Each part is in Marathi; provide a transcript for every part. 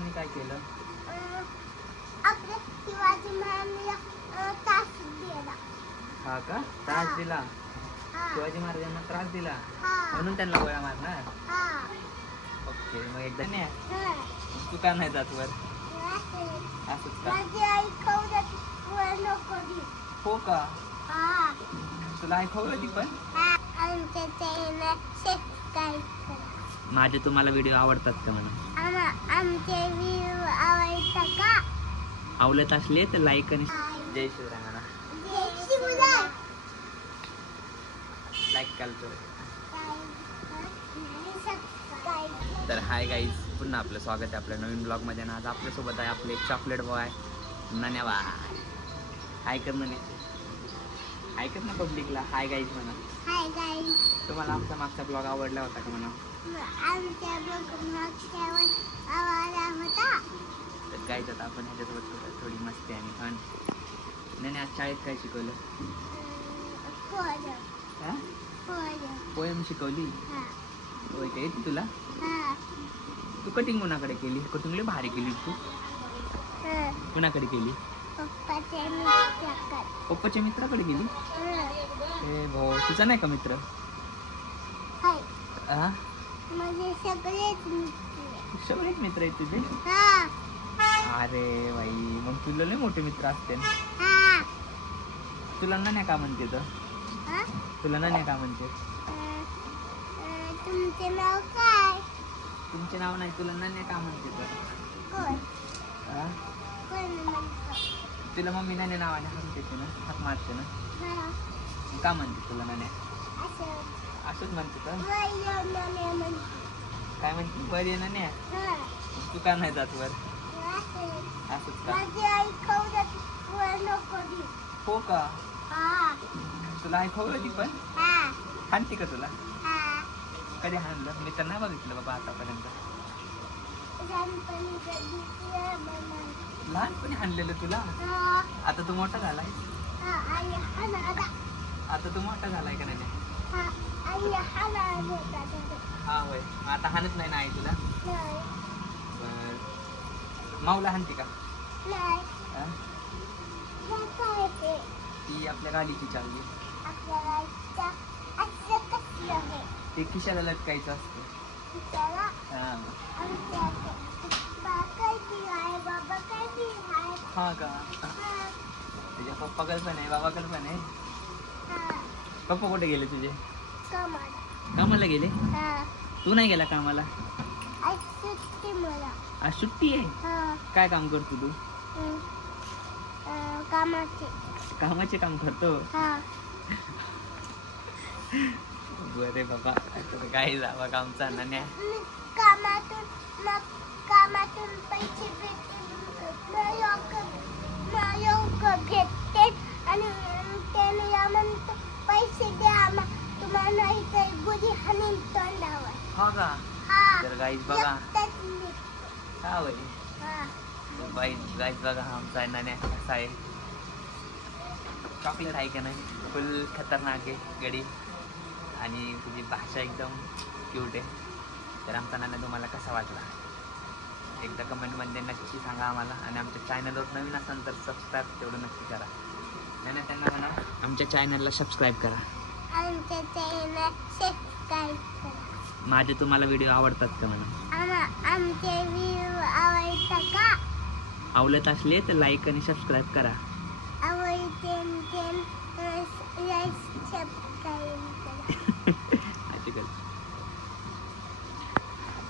शिवाजीरावांनी काय केलं? आपल्या शिवाजी महाराजांना त्रास दिला. हा का? त्रास दिला? हा. शिवाजी महाराजांना त्रास दिला हा. म्हणून त्यांना गोळ्या मारणार? हा. ओके, मग एकदा नाही हा. तू का नाही जात वर? असंच का? माझी आई खाऊ देते, वर नको देऊ. हो का? हा. तुला ऐकवलं ती पण? हा. आमच्या चॅनलला सबस्क्राईब करा. माझे तुम्हाला व्हिडिओ आवडतात का म्हणा? आमचे व्हिडिओ आवडतात का? आवडत असले तर लाईक आणि जय शिवराय म्हणा. जय शिवराय. लाईक करतो. सबस्क्राईब. तर हाय गाईज, पुन्हा आपलं स्वागत आहे आपल्या नवीन ब्लॉगमध्ये. आणि आज आपल्यासोबत आहे आपले एक चॉकलेट बॉय नन्यावा. हाय कर म्हणे, हाय कर ना पब्लिकला. हाय गाईज म्हणा. Hi guys. तुम्हाला आमचा मागचा ब्लॉग आवडला होता का म्हणा? आमच्या ब्लॉग मागच्यावर आवाज होता. तर गाईज आता आपण ह्याच्यासोबत थोडी मस्ती आणि फन. नाही आज शाळेत काय शिकवलं? हा? पोएम शिकवली? होय का? येते तुला? तू कटिंग कोणाकडे केली? कटिंगला भारी केली तू. कुणाकडे केली? पप्पाच्या मित्राकडे गेली? ए भाऊ, तुझा नाही का मित्र? हा, सगळेच मित्र आहेत तुझे? अरे बाई, मग तुला लय मोठे मित्र असते. तुला नाण्या का म्हणते तर? तुला नाण्या का म्हणते? तुमचे नाव काय? तुमचे नाव नाही, तुला नाण्या का म्हणते तर? कोण? हा? कोण म्हणतो? तुला मम्मी नाण्या नावाने हाक देते ना, हाक मारते ना? का म्हणते तुला नाण्या? असंच म्हणते तर? काय म्हणते? वर ये नाण्या. तू का नाही जात वर? असंच का? हो का? तुला ऐकवलं ती पण? हाणते का तुला? कधी हाणलं? मी तर नाही बघितलं बाबा आतापर्यंत. लहानपणी हाणलेलं तुला? आता तू मोठा झालाय? आता तू मोठा झालाय का नाही? हा होय. आता हाणत नाही ना आई तुला? बर. माऊला हाणते का? हा? ती आपल्या गाडीची चालली. ते खिशाला लटकायचं असतं. हा. हा का? तुझ्या पप्पाकडे पण आहे, बाबाकडे पण आहे. पप्पा कुठे गेले तुझे? कामाला गेले? तू नाही गेला कामाला? आज सुट्टी आहे? काय काम करतो तू? कामाचे काम करतो? बरे बाबा, काय जावा कामचा नाण्या. कामातून पैसे भेटते आणि त्याने म्हणतो पैसे द्या तुम्हाला इथे गुढी हाणून तोंडावर. हा का? तर गाईज बघा. हा वय गाईज बघा, हा आमचा नाण्या कसा आहे. चॉकलेट आहे का नाही? फुल खतरनाक आहे गडी. आणि तुझी भाषा एकदम क्यूट आहे. तर आमचा नाण्या तुम्हाला कसा वाटला एकदा कमेंटमध्ये नक्की सांगा आम्हाला. आणि आमच्या चॅनलवर नवीन असाल तर सबस्क्राईब तेवढं नक्की करा. नाही त्यांना म्हणा आमच्या चॅनलला सबस्क्राईब करा. आमच्या चॅनलला सबस्क्राईब करा. माझे तुम्हाला व्हिडिओ आवडतात का म्हणा? आमचे व्हिडिओ आवडतात का? आवडत असले तर लाईक आणि सबस्क्राईब करा.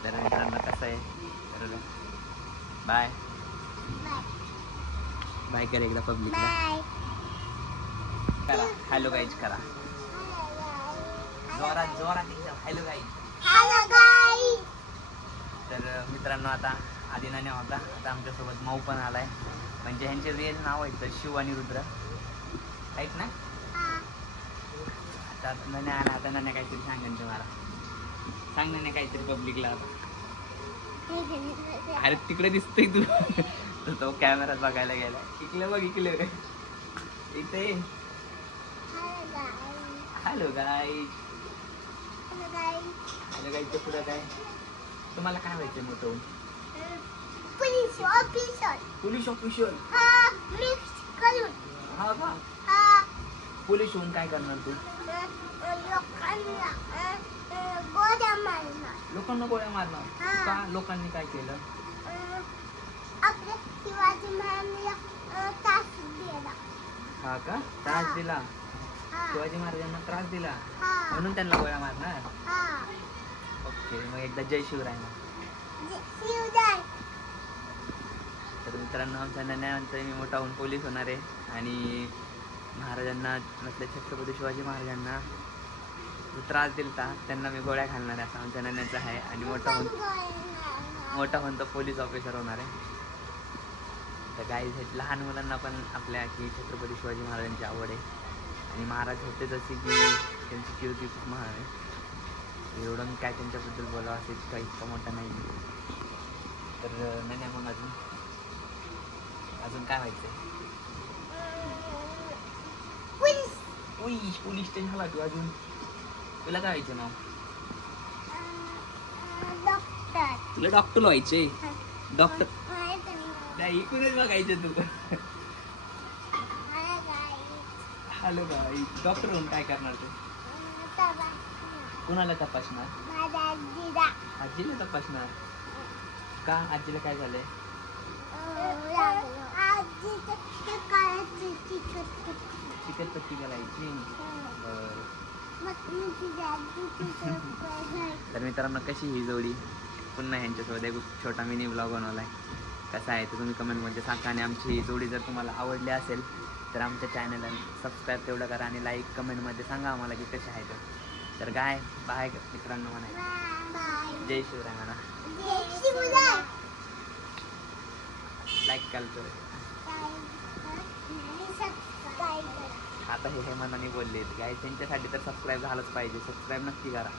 तर मित्रांनो कसं आहे, बाय बाय कर एकदा पब्लिकला. करा हॅलो गाईज करा जोरात जोरात एकदम. Hello guys. तर मित्रांनो आता आधी नाण्या होता, आता आमच्यासोबत माऊ पण आलाय. म्हणजे ह्यांचे रिअल नाव आहेत तर शिव आणि रुद्र आहेत ना. आता नाण्या आला, आता नाण्या काहीतरी सांगेन तुम्हाला. सांग नाण्या काहीतरी पब्लिकला. अरे तिकडे दिसतोय तू. तो कॅमेरा बघायला गेला. इकडे बघ, इकडे इथे. Hello guys. हॅलो गाईज पुढं काय? तुम्हाला काय व्हायचं मोठं? ऑफिसर. Police official. हा मिक्स करून. हा का? हा पोलीस होऊन काय करणार तू? लोकांना गोळ्या मारणार. लोकांना गोळ्या मारणार. हा. का? लोकांनी काय केलं? आपल्या शिवाजी महाराजांना त्रास दिला. हा का? त्रास हा. दिला. हा शिवाजी महाराजांना त्रास दिला हा म्हणून त्यांना गोळ्या मारणार. हा ओके, मग एकदा जय शिवराय मग. शिवराय. तर मित्रांनो, आमच्या नन्या म्हणतोय मी मोठा होऊन पोलीस होणार आहे आणि महाराजांना म्हटलं छत्रपती शिवाजी महाराजांना जो त्रास दिलता त्यांना मी गोळ्या घालणार आहे असं आमच्या नन्याचं आहे. आणि मोठा होऊन तो पोलीस ऑफिसर होणार आहे. तर काही लहान मुलांना पण आपल्या की छत्रपती शिवाजी महाराजांची आवड आहे आणि महाराज होते जसे की त्यांची कीर्ती खूप महान आहे. एवढं मी काय त्यांच्याबद्दल बोलावं असे काही इतका मोठा नाही. तर नाही मग अजून काय व्हायचंय? पोलीस स्टेशन झाला तू अजून. तुला काय व्हायचं मग? डॉक्टर. तुला डॉक्टर व्हायचे. डॉक्टर काय इकडूनच बघायचं तू. हॅलो बाई, डॉक्टर होऊन काय करणार तू? कुणाला तपासणार? आजीला तपासणार. का? आजीला काय झालंय? चिकटपट्टी करायची. तर मित्रांनो, कशी ही जोडी? पुन्हा ह्यांच्यासोबत एक छोटा मिनी ब्लॉग बनवलाय. कसा आहे तर तुम्ही कमेंटमध्ये सांगा. आणि आमची ही जोडी जर तुम्हाला आवडली असेल तर आमच्या चॅनलला सबस्क्राईब तेवढं करा आणि लाईक कमेंटमध्ये सांगा आम्हाला की कसे आहे तर काय बाय मित्रांनो म्हणा. जय शिवराय म्हणा. लाईक काल कर. आता हे मनाने बोलले काय त्यांच्यासाठी तर सबस्क्राईब झालंच पाहिजे. सबस्क्राईब नक्की करा.